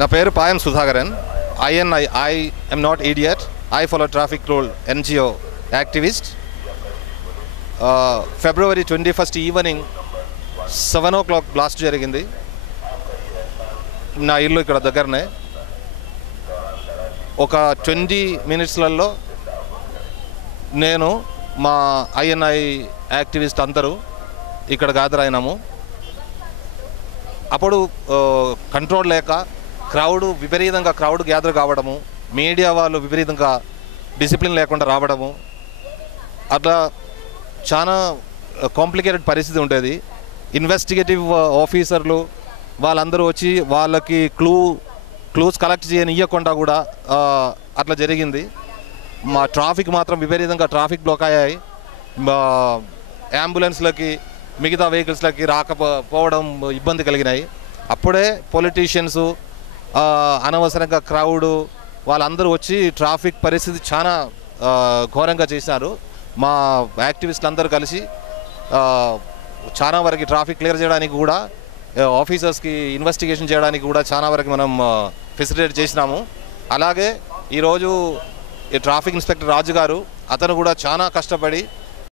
నా పేరు Payam Sudhakaran. I am not idiot. I follow traffic rule NGO activist. February 21st evening 7 o'clock blast జరిగింది. నా ఇల్లు ఇక్కడ దగ్గరనే. ఒక 20 minutesలలో నేను మా INI యాక్టివిస్ట్ అందరూ ఇక్కడ గ్యాదర్ అయినాము. అప్పుడు కంట్రోల్ లేక విపరీతంగా క్రౌడ్ గ్యాదర్ కావడము, మీడియా వాళ్ళు విపరీతంగా డిసిప్లిన్ లేకుండా రావడము, అట్లా చాలా కాంప్లికేటెడ్ పరిస్థితి ఉండేది. ఇన్వెస్టిగేటివ్ ఆఫీసర్లు వాళ్ళందరూ వచ్చి వాళ్ళకి క్లూస్ కలెక్ట్ చేయనివ్వకుండా కూడా అట్లా జరిగింది. మా ట్రాఫిక్ మాత్రం విపరీతంగా ట్రాఫిక్ బ్లాక్ అయ్యాయి. అంబులెన్స్లకి మిగతా వెహికల్స్లకి రాకపోవడం ఇబ్బంది కలిగినాయి. అప్పుడే పొలిటీషియన్స్ అనవసరంగా క్రౌడు వాళ్ళందరూ వచ్చి ట్రాఫిక్ పరిస్థితి చాలా ఘోరంగా చేశారు. మా యాక్టివిస్టులు అందరూ కలిసి చాలా వరకు ట్రాఫిక్ క్లియర్ చేయడానికి కూడా, ఆఫీసర్స్కి ఇన్వెస్టిగేషన్ చేయడానికి కూడా చాలా వరకు మనం ఫెసిలిటేట్ చేసినాము. అలాగే ఈరోజు ఈ ట్రాఫిక్ ఇన్స్పెక్టర్ రాజు గారు అతను కూడా చాలా కష్టపడి